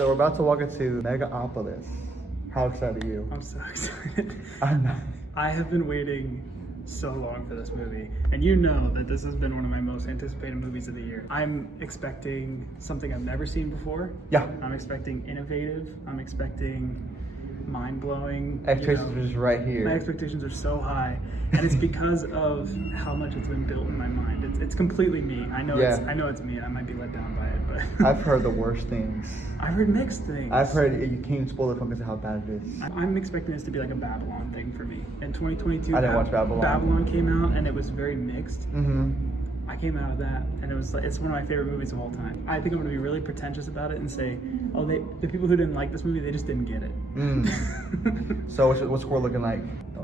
So we're about to walk into Megaflopolis. How excited are you? I'm so excited. I'm not. I have been waiting so long for this movie, and you know that this has been one of my most anticipated movies of the year. I'm expecting something I've never seen before. Yeah. I'm expecting innovative. I'm expecting mind-blowing. Expectations are just right here. My expectations are so high, and it's because of how much it's been built in my mind. It's completely me. I know it's me. I might be let down by it, but I've heard the worst things. I've heard mixed things. I've heard you can't spoil it from because of how bad it is. I'm expecting this to be like a Babylon thing for me. In 2022, I didn't watch Babylon. Babylon came out, and it was very mixed. Mm-hmm. I came out of that, and it's one of my favorite movies of all time. I think I'm going to be really pretentious about it and say, oh, the people who didn't like this movie, they just didn't get it. So what's score looking like?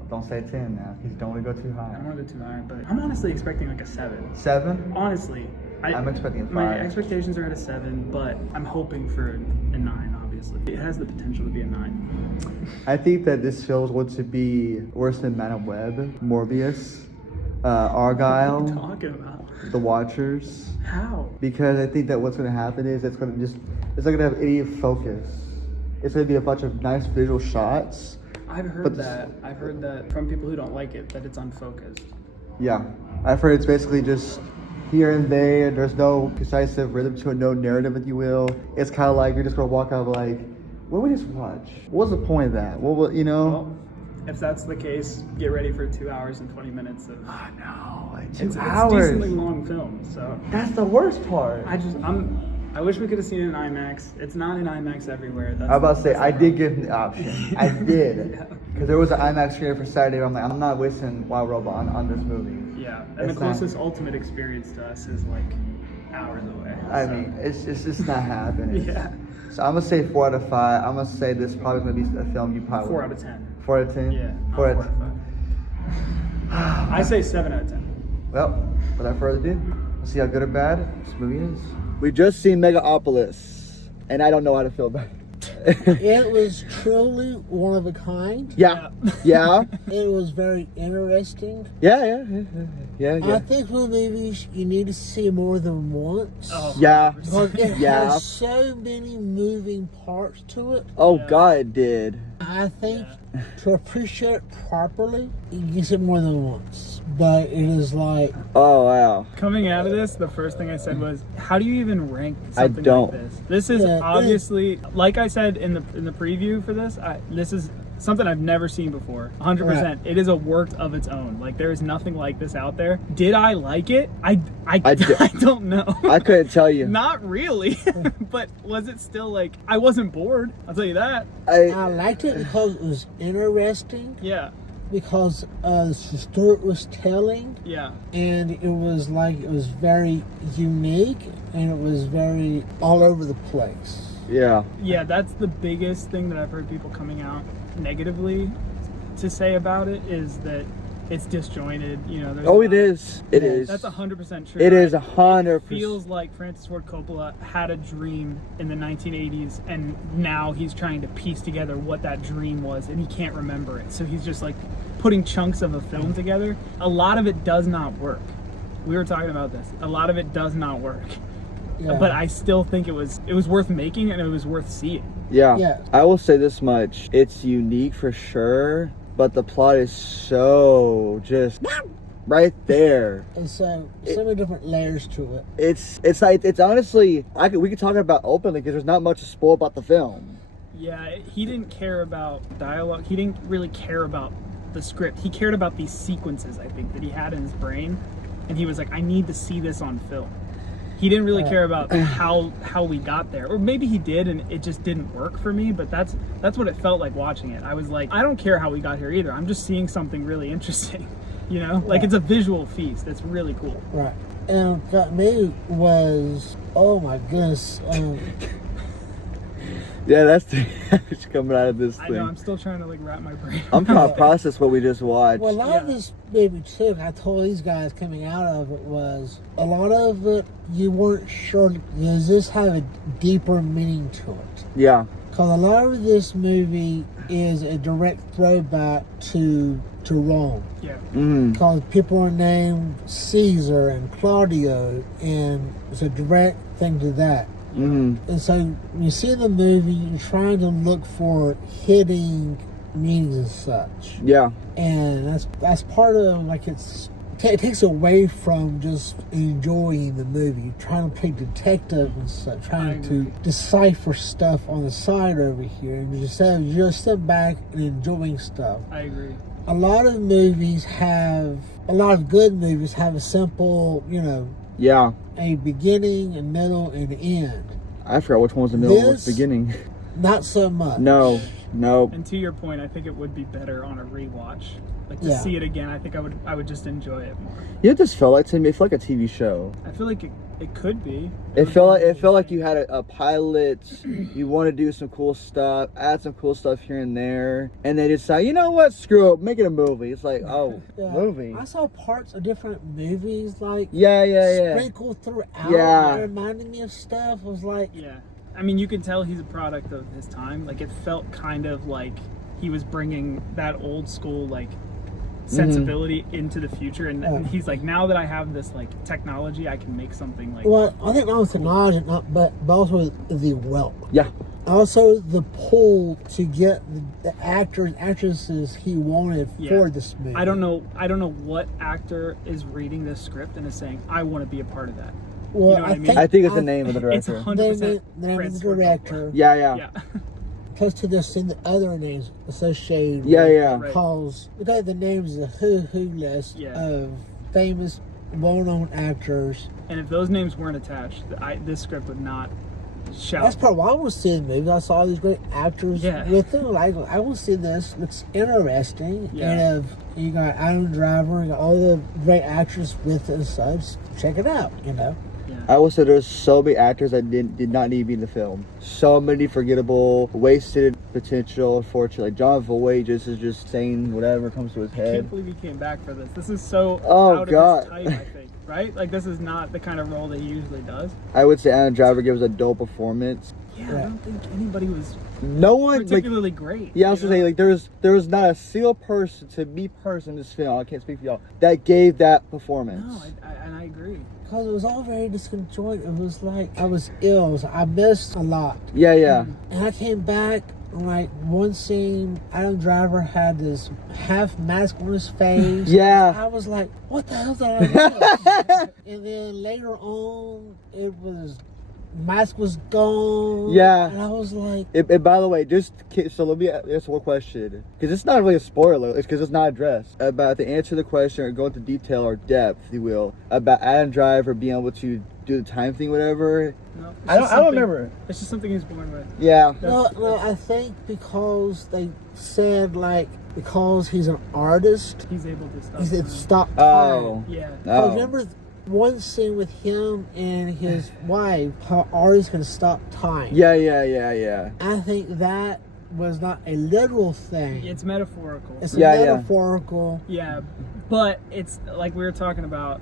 Don't say 10 now. Don't want to go too high. I don't want to go too high, but I'm honestly expecting like a 7. 7? Honestly. I'm expecting a 5. My expectations are at a 7, but I'm hoping for a 9, obviously. It has the potential to be a 9. I think that this film is going to be worse than Man of Web, Morbius, Argyle. What are you talking about? The Watchers. How? Because I think that what's going to happen is it's not going to have any focus. It's going to be a bunch of nice visual shots. I've heard that from people who don't like it, that it's unfocused. Yeah. I've heard it's basically just here and there. There's no decisive rhythm to it, no narrative, if you will. It's kind of like you're just going to walk out like, what did we just watch? What was the point of that? Well, you know? Well, if that's the case, get ready for 2 hours and 20 minutes of... Oh, no. Like 2 It's hours. a decently long film, so... That's the worst part. I wish we could have seen it in IMAX. It's not in IMAX everywhere. I was about to say, I did give him the option. I did. Yeah. Because there was an IMAX screener for Saturday, but I'm like, I'm not wasting Wild Robot on this movie. Yeah, and the closest ultimate experience to us is like hours away. I mean, it's just not happening. Yeah. So I'm going to say 4 out of 5. I'm going to say this probably going to be a film you probably... 4 out of 10. 4 out of 10? Yeah, 4 out of 10. I say 7 out of 10. Well, without further ado, let's see how good or bad this movie is. We just seen Megaflopolis, and I don't know how to feel about it. It was truly one of a kind. Yeah. Yeah. It was very interesting. Yeah. I think one of the movies you need to see more than once. Oh, Yeah. Because it Yeah. has so many moving parts to it. Oh, Yeah. God, it did. I think to appreciate it properly, you can see it more than once. But it is like... Oh, wow. Coming out of this, the first thing I said was, how do you even rank I something don't. like this? This is obviously, like I said in the preview for this, this is something I've never seen before. 100%. Right. It is a work of its own. Like, there is nothing like this out there. Did I like it? I don't know. I couldn't tell you. Not really. But was it still like, I wasn't bored. I'll tell you that. I liked it because it was interesting. Yeah. Because the story it was telling. Yeah. And it was very unique. And it was very all over the place. Yeah. Yeah, that's the biggest thing that I've heard people coming out negatively to say about it, is that it's disjointed. You know, there's It is. It is. That's 100% true. It is 100%. It feels like Francis Ford Coppola had a dream in the 1980s, and now he's trying to piece together what that dream was, and he can't remember it. So he's just like putting chunks of a film together. A lot of it does not work. We were talking about this. A lot of it does not work. Yeah. But I still think it was worth making, and it was worth seeing. Yeah. I will say this much. It's unique for sure, but the plot is so just right there. And so many different layers to it. It's honestly, we could talk about openly because there's not much to spoil about the film. Yeah, he didn't care about dialogue. He didn't really care about the script. He cared about these sequences, I think, that he had in his brain. And he was like, I need to see this on film. He didn't really care about how we got there. Or maybe he did and it just didn't work for me, but that's what it felt like watching it. I was like, I don't care how we got here either. I'm just seeing something really interesting. You know? Like, it's a visual feast. It's really cool. Right. And what got me was, oh my goodness. Yeah, that's the damage coming out of this I thing. know, I'm still trying to like wrap my brain. I'm trying to process what we just watched. Well, a lot of this movie too, I told these guys coming out of it, was a lot of it you weren't sure, does this have a deeper meaning to it? Yeah. Because a lot of this movie is a direct throwback to Rome. Yeah. Because people are named Caesar and Claudio, and it's a direct thing to that. And so when you see the movie, you're trying to look for hidden meanings and such. Yeah. And that's part of, like, it takes away from just enjoying the movie. You're trying to play detective and stuff, trying to decipher stuff on the side over here, and just sit back and enjoying stuff. I agree. A lot of good movies have a simple, a beginning, a middle, and an end. I forgot which one was the middle and what's the beginning. Not so much. No. And to your point, I think it would be better on a rewatch. Like, to see it again, I think I would just enjoy it more. You know what this felt like to me? It felt like a TV show. I feel like it could be. It felt like you had a pilot. You want to do some cool stuff, add some cool stuff here and there, and they decide, you know what? Screw it, make it a movie. It's like, movie. I saw parts of different movies, like sprinkled throughout. Yeah, that reminded me of stuff. It was like, I mean, you can tell he's a product of his time. Like, it felt kind of like he was bringing that old school, like, sensibility into the future, and he's like, now that I have this, like, technology, I can make something like. Well, I think not with technology, but also the wealth. Yeah. Also, the pull to get the actors, actresses he wanted for this movie. I don't know what actor is reading this script and is saying, I want to be a part of that. Well, you know what I mean? I think it's the name of the director. It's 100% the name of the director. Yeah. Plus to this and the other names associated with calls. Look at the names of the who list of famous, well-known actors. And if those names weren't attached, this script would not shout. That's probably why I was seeing movies. I saw these great actors with them. Like, I will see this. Looks interesting. And if you got Adam Driver, you got all the great actors with it and such, check it out, I will say there's so many actors that did not need to be in the film. So many forgettable, wasted potential, unfortunately. Like John Voight is just saying whatever comes to his head. I can't believe he came back for this. This is so out of his type, I think. Right? Like, this is not the kind of role that he usually does. I would say Adam Driver gives a dull performance. Yeah, I don't think anybody was particularly great. Yeah, I was gonna say, like, there was not a single person in this film, I can't speak for y'all, that gave that performance. No, I agree. Because it was all very disconjointed. It was like I was ill. I missed a lot. Yeah. And I came back, like, one scene, Adam Driver had this half mask on his face. Yeah. I was like, what the hell did I miss? And then later on, mask was gone. Yeah. And I was like. And by the way, so let me ask one question. Because it's not really a spoiler. It's because it's not addressed. About to answer the question or go into detail or depth, if you will, about Adam Driver being able to do the time thing, whatever. No, I don't remember. It's just something he's born with. Yeah. No, I think because they said, like, because he's an artist, he's able to stop. He said time. stop time. Oh. Yeah. Oh. Remember one scene with him and his wife, how artists can stop time. Yeah. I think that was not a literal thing. It's metaphorical. It's metaphorical. Yeah, but it's like we were talking about,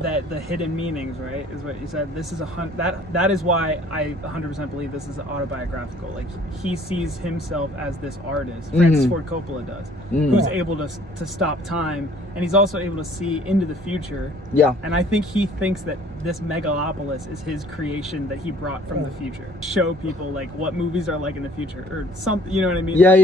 that the hidden meanings, right, is what you said. This is that is why I 100% believe this is autobiographical. Like, he sees himself as this artist, Francis Ford Coppola does, who's able to stop time, and he's also able to see into the future. Yeah. And I think he thinks that this Megalopolis is his creation that he brought from the future. Show people, like, what movies are like in the future, or something. You know what I mean? Yeah.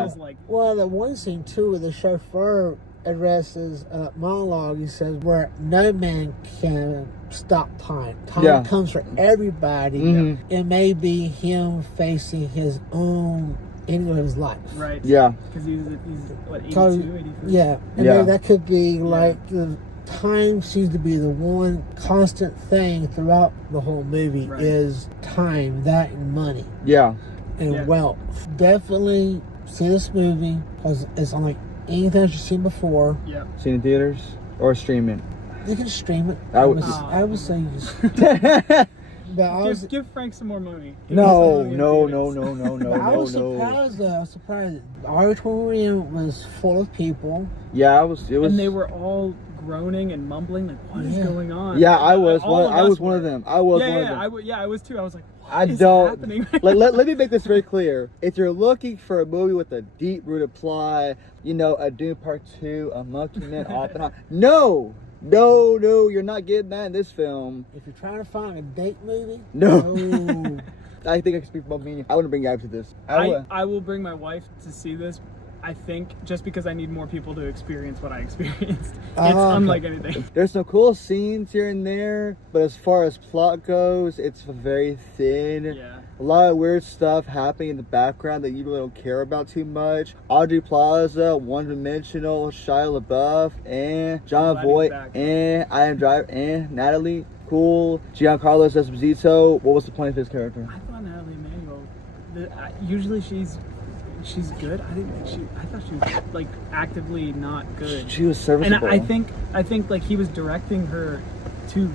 Feels like. Well, the one scene too, where the chauffeur addresses monologue, he says, where no man can stop time. Time comes for everybody. It may be him facing his own ending of his life. Right. Yeah. Because he's what, 82, 83? Yeah. And maybe that could be like the time seems to be the one constant thing throughout the whole movie is time, that and money. Yeah. And wealth. Definitely see this movie because it's unlike anything that you've seen before. Yeah. Seen in theaters or streaming? You can stream it. I would say you just. But give Frank some more money. No. I was surprised though. I was surprised. The auditorium was full of people. Yeah, it was. And they were all groaning and mumbling, like, what is going on? Yeah, I was one of them. I was one of them. I was too. I was like, I don't. Let me make this very clear. If you're looking for a movie with a deep-rooted plot, a Dune Part 2, a Monkey Man, Oppenheimer, no, No, you're not getting that in this film. If you're trying to find a date movie, No. I think I can speak about me. I wouldn't bring Gab to this. I will bring my wife to see this. I think just because I need more people to experience what I experienced. It's unlike anything. There's some cool scenes here and there, but as far as plot goes, it's very thin. Yeah. A lot of weird stuff happening in the background that you really don't care about too much. Audrey Plaza, one-dimensional, Shia LaBeouf, John Voight, I Am Driver, Natalie, cool. Giancarlo Esposito. What was the point of his character? I thought Natalie Emanuel. Usually she's good. I thought she was like actively not good. She was serviceable. And I think like he was directing her to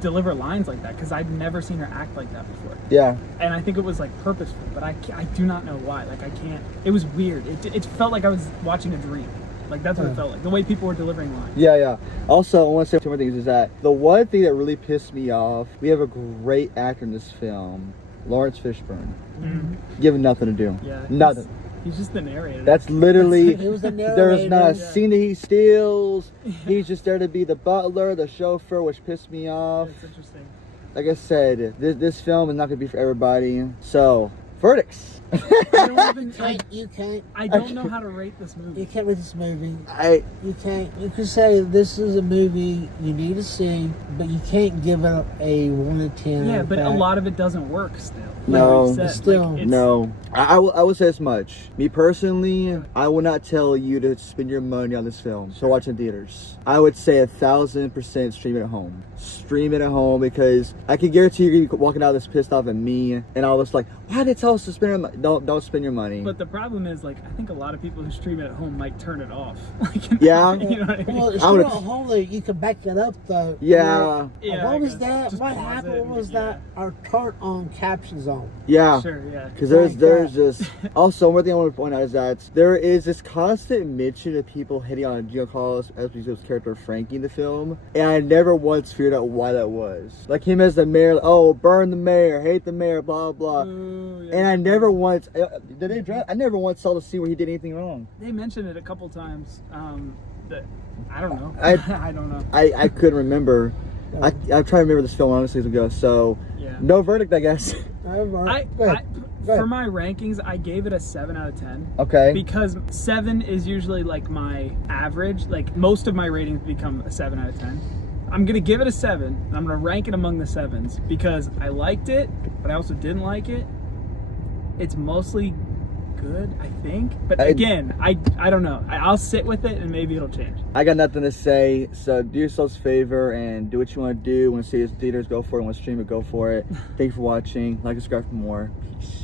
deliver lines like that because I'd never seen her act like that before. Yeah. And I think it was like purposeful, but I do not know why. Like I can't. It was weird. It felt like I was watching a dream. Like that's what it felt like. The way people were delivering lines. Yeah. Also, I want to say two more things. Is that the one thing that really pissed me off? We have a great actor in this film, Lawrence Fishburne. Mm-hmm. Given nothing to do. Yeah. Nothing. He's just the narrator. That's literally. He was the narrator. There's not a scene that he steals. He's just there to be the butler, the chauffeur, which pissed me off. That's interesting. Like I said, this film is not going to be for everybody. So, verdicts. You can't. I don't know how to rate this movie. You can't rate this movie. I You can't. You can say this is a movie you need to see, but you can't give it a 1 to 10. Yeah, but a lot of it doesn't work still. No. Like we said, Still. like, it's- No, I would say as much. Me personally, I would not tell you to spend your money on this film. So watch in theaters. I would say 1,000% stream it at home. Stream it at home because I can guarantee you're gonna be walking out this pissed off at me, and I was like, "Why did they tell us to spend our money?" Don't spend your money. But the problem is, like, I think a lot of people who stream it at home might turn it off. Like, Yeah. You know what I mean? Well, it's I would've- not a whole lot. You can back that up though. Yeah. Yeah, What I was guess. that? Just What pause happened? it What was and- that? Our turn on captions on. Yeah. Sure, yeah. Because Like there's that. just also one thing I want to point out is that there is this constant mention of people hitting on Giancarlo Esposito's character Frankie in the film, and I never once figured out why that was. Like him as the mayor, oh, burn the mayor, hate the mayor, blah blah. Ooh, yeah. And I never once did they address? I never once saw the scene where he did anything wrong. They mentioned it a couple times. That I don't know. I- I don't know. I couldn't remember. I'm trying to remember this film honestly as we go. So Yeah. no verdict, I guess. For my rankings, I gave it a 7 out of 10. Okay. Because 7 is usually like my average. Like most of my ratings become a 7 out of 10. I'm gonna give it a 7. And I'm gonna rank it among the 7s because I liked it, but I also didn't like it. It's mostly good, I think. But again, I don't know. I'll sit with it and maybe it'll change. I got nothing to say, so do yourselves a favor and do what you want to do. Want to see it in theaters, go for it. Want to stream it, go for it. Thank you for watching. Like and subscribe for more. Peace.